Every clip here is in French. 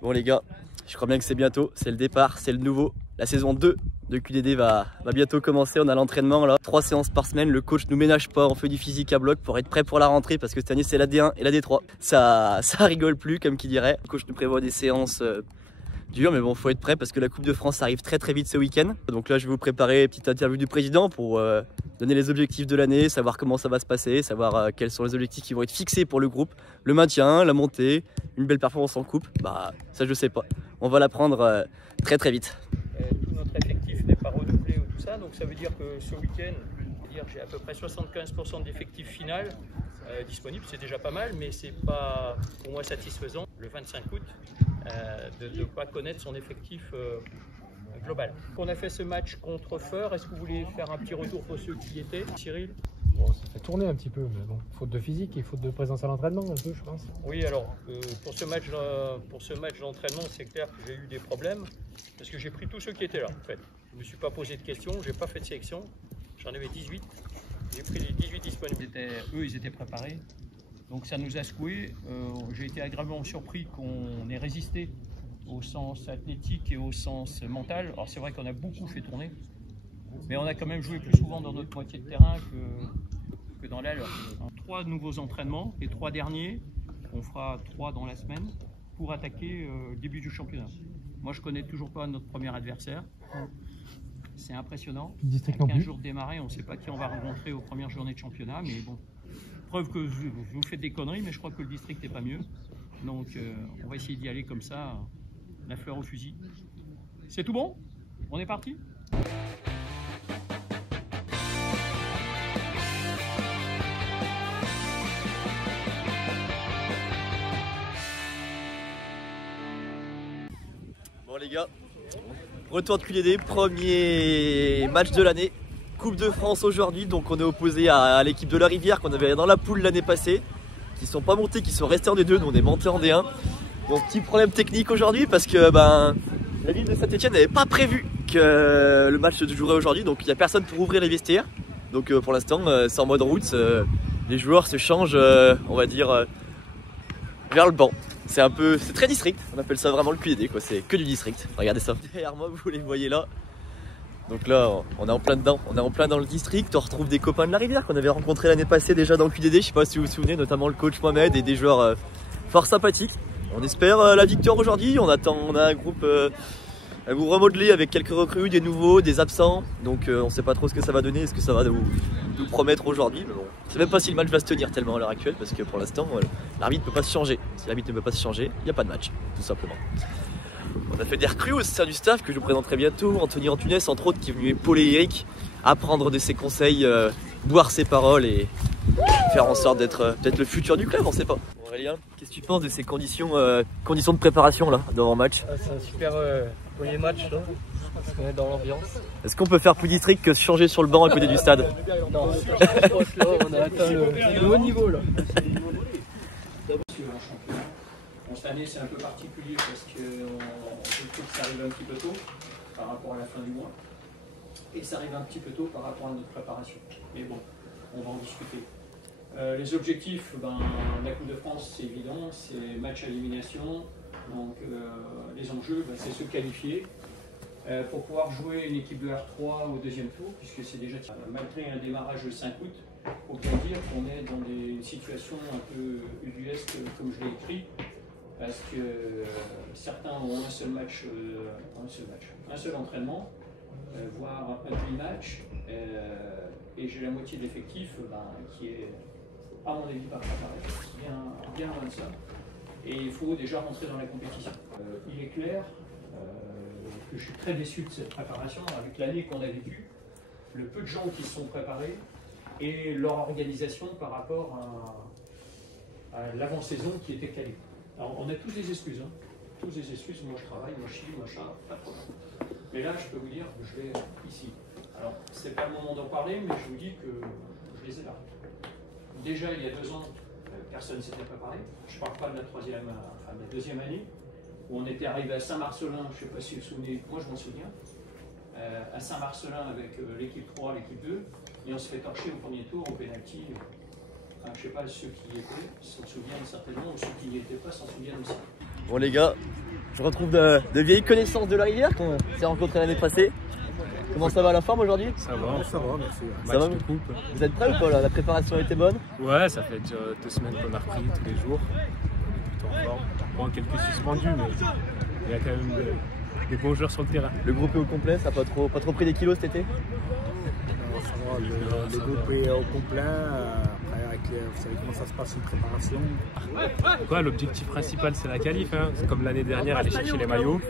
Bon les gars, je crois bien que c'est bientôt, c'est le départ, c'est le nouveau. La saison 2 de QDD va bientôt commencer, on a l'entraînement là. 3 séances par semaine, le coach nous ménage pas, on fait du physique à bloc pour être prêt pour la rentrée parce que cette année c'est la D1 et la D3. Ça rigole plus comme qui dirait. Le coach nous prévoit des séances dures mais bon faut être prêt parce que la Coupe de France arrive très vite ce week-end. Donc là je vais vous préparer une petite interview du président pour donner les objectifs de l'année, savoir comment ça va se passer, savoir quels sont les objectifs qui vont être fixés pour le groupe. Le maintien, la montée, une belle performance en coupe, bah ça je sais pas. On va l'apprendre très vite. Tout notre effectif n'est pas renouvelé ou tout ça, donc ça veut dire que ce week-end, j'ai à peu près 75% d'effectif final disponible, c'est déjà pas mal, mais c'est pas pour moi satisfaisant le 25 août de ne pas connaître son effectif global. On a fait ce match contre Feur, est-ce que vous voulez faire un petit retour pour ceux qui y étaient, Cyril? Bon, ça fait tourner un petit peu, mais bon, faute de physique et faute de présence à l'entraînement un peu, je pense. Oui, alors pour ce match d'entraînement, c'est clair que j'ai eu des problèmes parce que j'ai pris tous ceux qui étaient là. En fait, je ne me suis pas posé de questions, j'ai pas fait de sélection. J'en avais 18. J'ai pris les 18 disponibles. Eux, ils étaient préparés. Donc ça nous a secoués. J'ai été agréablement surpris qu'on ait résisté au sens athlétique et au sens mental. Alors c'est vrai qu'on a beaucoup fait tourner, mais on a quand même joué plus souvent dans notre moitié de terrain que dans la leur. 3 nouveaux entraînements, les 3 derniers, on fera 3 dans la semaine pour attaquer le début du championnat. Moi je connais toujours pas notre premier adversaire. C'est impressionnant. 15 jours de démarrer, on ne sait pas qui on va rencontrer aux premières journées de championnat, mais bon, preuve que vous faites des conneries, mais je crois que le district n'est pas mieux. Donc on va essayer d'y aller comme ça, la fleur au fusil. C'est tout bon? On est parti? Bon les gars, retour de QDD, premier match de l'année, Coupe de France aujourd'hui, donc on est opposé à l'équipe de la Rivière qu'on avait dans la poule l'année passée, qui sont pas montés, qui sont restés en D2, nous on est montés en D1. Donc petit problème technique aujourd'hui parce que la ville de Saint-Etienne n'avait pas prévu que le match se jouerait aujourd'hui, donc il n'y a personne pour ouvrir les vestiaires. Donc pour l'instant c'est en mode route, les joueurs se changent on va dire vers le banc. C'est très district, on appelle ça vraiment le QDD quoi, c'est que du district. Regardez ça. Derrière moi vous les voyez là. Donc là on est en plein dedans, on est en plein dans le district, on retrouve des copains de la Rivière qu'on avait rencontrés l'année passée déjà dans le QDD, je sais pas si vous vous souvenez, notamment le coach Mohamed et des joueurs fort sympathiques. On espère la victoire aujourd'hui, on a un groupe remodelé avec quelques recrues, des nouveaux, des absents, donc on ne sait pas trop ce que ça va donner, ce que ça va nous promettre aujourd'hui, mais bon, je sais même pas si le match va se tenir tellement à l'heure actuelle, parce que pour l'instant l'arbitre ne peut pas se changer, si l'arbitre ne peut pas se changer, il n'y a pas de match, tout simplement. On a fait des recrues au sein du staff que je vous présenterai bientôt, Anthony Antunes entre autres qui est venu épauler Eric, apprendre de ses conseils, boire ses paroles et faire en sorte d'être peut-être le futur du club, on sait pas. Aurélien, qu'est-ce que tu penses de ces conditions de préparation là, d'avant match? C'est un super premier match là, parce qu'on est dans l'ambiance. Est-ce qu'on peut faire plus district que se changer sur le banc à côté du stade? Non, je pense que là on a atteint le haut niveau là. Cette année c'est un peu particulier parce que je trouve que ça arrive un petit peu tôt par rapport à la fin du mois et ça arrive un petit peu tôt par rapport à notre préparation. Mais bon, on va en discuter. Les objectifs, la Coupe de France c'est évident, c'est match à élimination, donc les enjeux c'est se qualifier pour pouvoir jouer une équipe de R3 au deuxième tour, puisque c'est déjà malgré un démarrage le 5 août, il faut bien dire qu'on est dans une situation un peu ubuesque comme je l'ai écrit, parce que certains ont un seul match, un seul entraînement, voire un demi-match, et j'ai la moitié de l'effectif qui est à mon avis pas préparé, bien loin de ça, et il faut déjà rentrer dans la compétition. Il est clair que je suis très déçu de cette préparation, avec l'année qu'on a vécue, le peu de gens qui se sont préparés et leur organisation par rapport à l'avant-saison qui était calée. Alors on a tous des excuses, tous des excuses, moi je travaille, moi je chie, machin, pas de problème. Mais là je peux vous dire que je vais ici. Alors c'est pas le moment d'en parler, mais je vous dis que je les ai là. Déjà il y a 2 ans, personne ne s'était préparé. Je ne parle pas de la de la deuxième année, où on était arrivé à Saint-Marcelin, je ne sais pas si vous vous souvenez, moi je m'en souviens, à Saint-Marcelin avec l'équipe 3, l'équipe 2, et on se fait torcher au premier tour au pénalty. Enfin, je ne sais pas ceux qui y étaient s'en souviennent certainement, ou ceux qui n'y étaient pas s'en souviennent aussi. Bon les gars, Je retrouve de vieilles connaissances de la rivière qu'on s'est rencontrés l'année passée. Comment ça va la forme aujourd'hui? Ça va, merci. Ça va, vous êtes prêts ou pas là? La préparation a été bonne? Ouais, ça fait déjà 2 semaines qu'on a repris tous les jours. Plutôt en forme. Bon, quelques suspendus, mais il y a quand même des bons joueurs sur le terrain. Le groupe est au complet, ça n'a pas trop pris des kilos cet été? Non, ça va, le groupe est au complet. Après, vous savez comment ça se passe une préparation. Ouais, l'objectif principal c'est la qualif, hein. C'est comme l'année dernière aller chercher les maillots.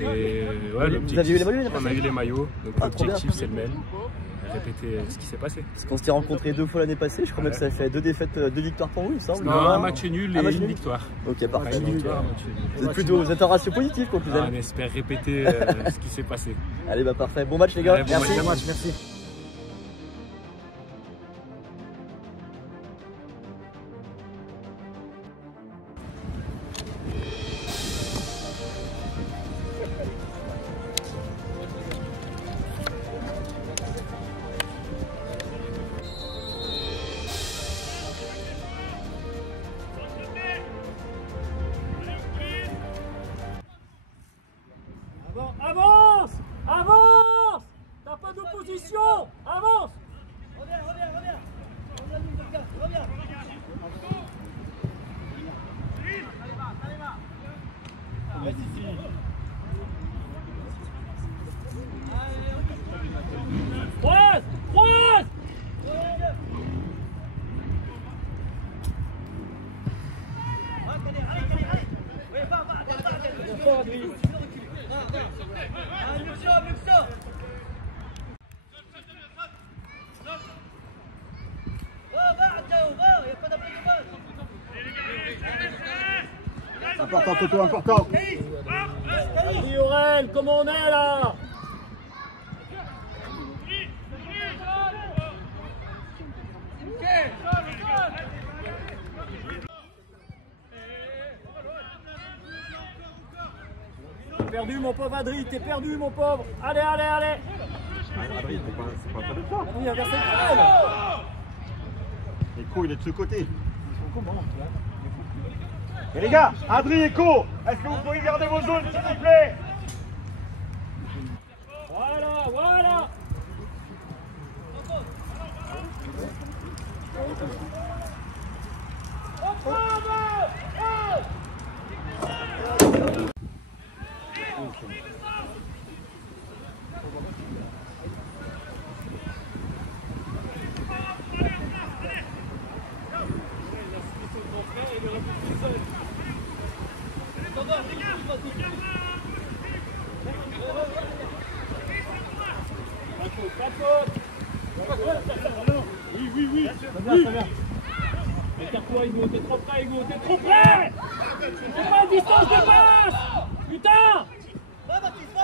Et ouais, vous aviez eu les maillots? On a eu les maillots, donc ah, l'objectif c'est le même. Répéter ce qui s'est passé. Parce qu'on s'était rencontrés 2 fois l'année passée, je crois même que ça fait 2 défaites, 2 victoires pour vous, il me semble. Non, un match nul et une victoire. Ok, parfait. Vous êtes en ratio positif pour plus. On espère répéter ce qui s'est passé. Allez, bah parfait. Bon match les gars. Allez, bon merci. Match, merci. Avance! Avance! T'as pas d'opposition! Avance! Reviens! Croise! Important, Toto, important. Vas-y Aurel, comment on est là? T'es perdu mon pauvre Adri, t'es perdu mon pauvre. Allez! Adrien, c'est pas de toi. Adri, inversez le ballon. Echo, il est de ce côté. Et les gars, Adri, Echo, est-ce que vous pouvez garder vos zones, s'il vous plaît? Voilà! Oui. Écarte-toi, Hugo, t'es trop près, Hugo, t'es trop près! C'est pas une distance de passe! Putain! Va, Baptiste, va!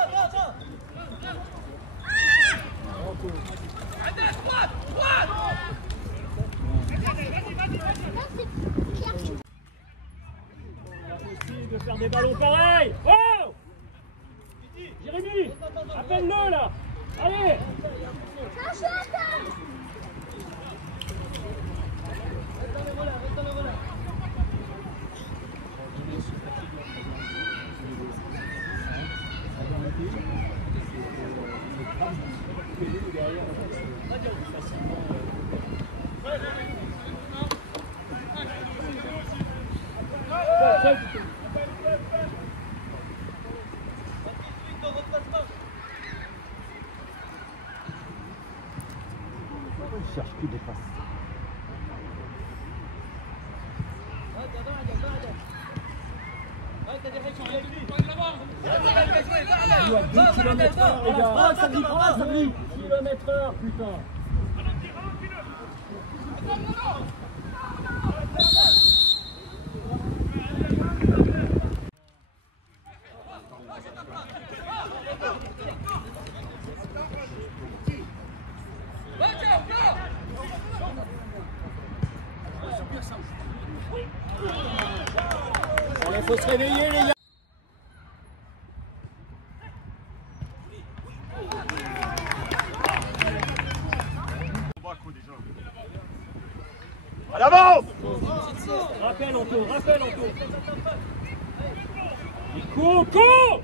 Impossible de faire des ballons pareils! Oh! Jérémy! Appelle-le là! Allez! Il cherche plus de passes. Il y a 2 km/h, les gars. Sabri, km/h, putain. Allez, faut se réveiller, les gars. À l'avance! Rappel, Anto. Coco!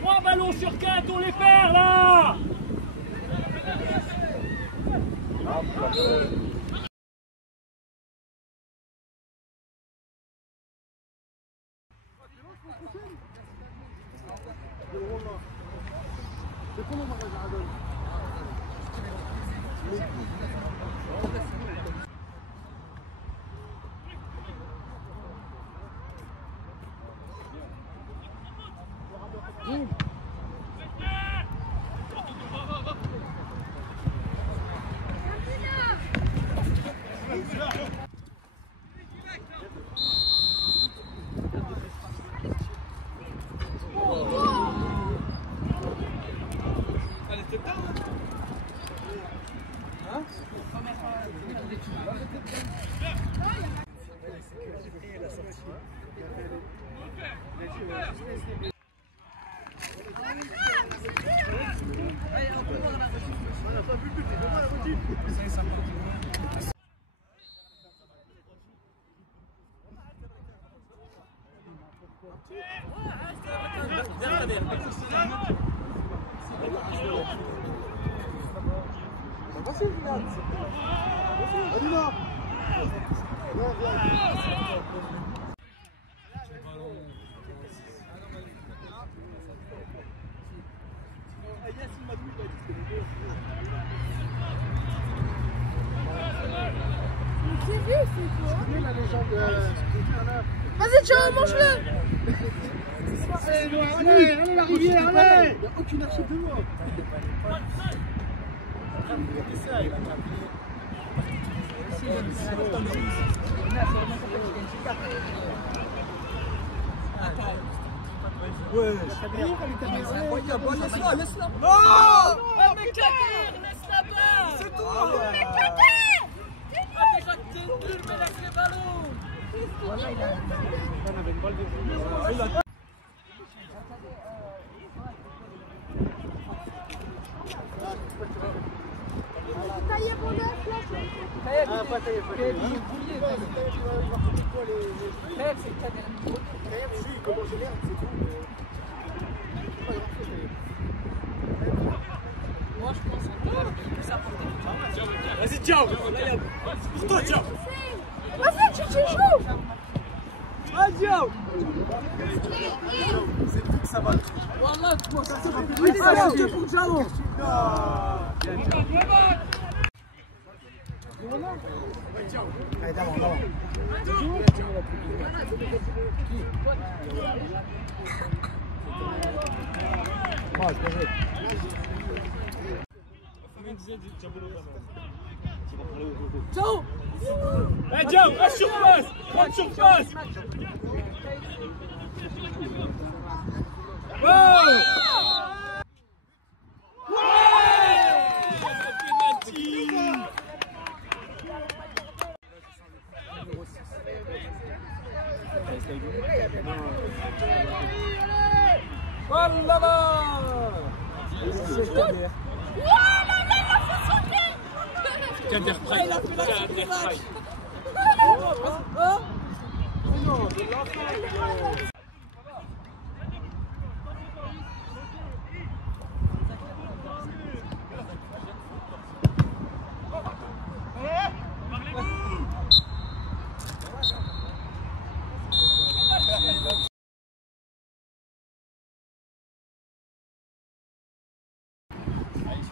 3 ballons sur 4, on les perd là! Vas-y, ciao, mange-le! Allez, la rivière, allez! Il n'y a aucune archive de moi. Ouais, c'est incroyable. Laisse-la, laisse-la. Oh! Mais Kader, laisse là-bas! C'est toi! Mais Kader! Déjà que t'es nul, mais laisse les ballons! Taillé pour neuf, là! Ah, pas taillé, pas taillé. C'est Kader. Si, comment j'ai l'air, c'est tout. Moi, je pense que ça porte. Vas-y, ciao! Toi, ciao! Vas-y, tu joues! Adieu! C'est tout que ça va. Wallah, toi, ça va plus vite. Allez, pour Jalo! Allez, d'avant, d'avant. Moi, je vais jouer. Ciao! Allez, ciao! Reste sur place! Reste sur place! Kader Pride.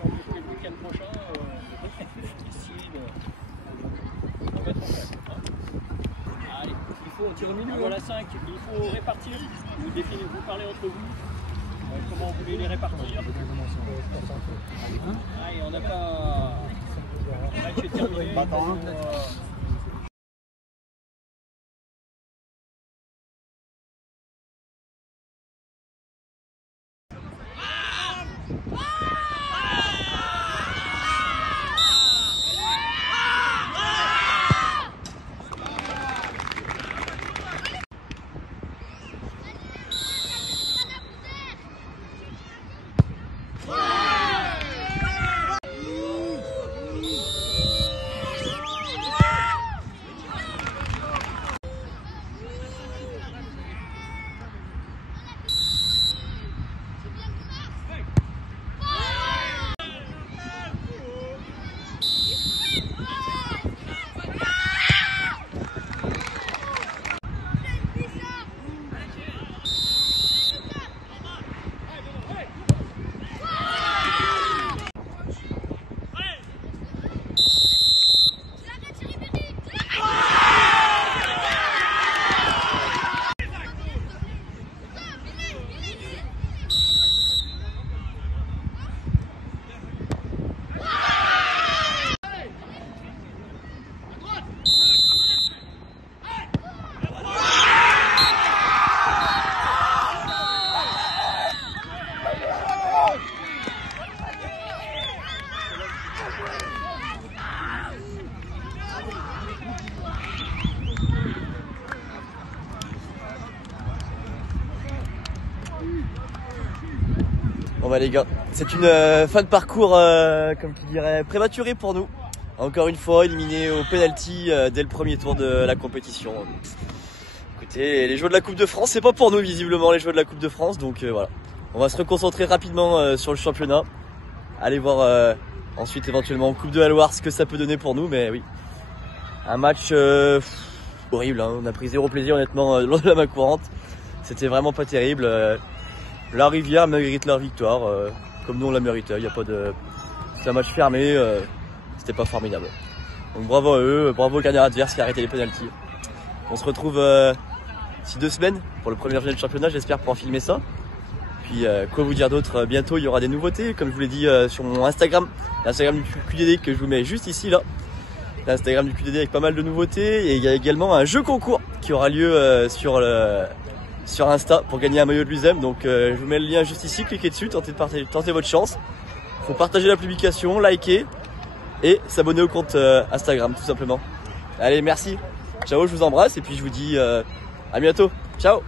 Le week-end prochain, essayer de mettre en place. Allez, il faut, on tire au milieu, voilà 5, il faut répartir, vous parlez entre vous, comment vous voulez les répartir. Allez, on n'a pas... Le match est terminé. Bon bah les gars, c'est une fin de parcours, comme qui dirait, prématurée pour nous. Encore une fois, éliminé au penalty dès le premier tour de la compétition. Écoutez, les Jeux de la Coupe de France, c'est pas pour nous visiblement les Jeux de la Coupe de France, donc voilà. On va se reconcentrer rapidement sur le championnat. Aller voir ensuite éventuellement en Coupe de la Loire ce que ça peut donner pour nous, mais oui. Un match horrible, hein. On a pris zéro plaisir honnêtement lors de la main courante. C'était vraiment pas terrible. La Rivière mérite leur victoire, comme nous on la méritait. Il y a pas de... C'est un match fermé, c'était pas formidable. Donc bravo à eux, bravo au gardien adverse qui a arrêté les pénaltys. On se retrouve d'ici 2 semaines pour le premier journée de championnat, j'espère pouvoir filmer ça. Puis quoi vous dire d'autre, bientôt il y aura des nouveautés, comme je vous l'ai dit sur mon Instagram, l'Instagram du QDD que je vous mets juste ici là. L'Instagram du QDD avec pas mal de nouveautés, et il y a également un jeu concours qui aura lieu sur Insta pour gagner un maillot de l'USEM. Donc je vous mets le lien juste ici, cliquez dessus, tentez votre chance. Faut partager la publication, liker et s'abonner au compte Instagram tout simplement. Allez, merci, ciao, je vous embrasse et puis je vous dis à bientôt, ciao.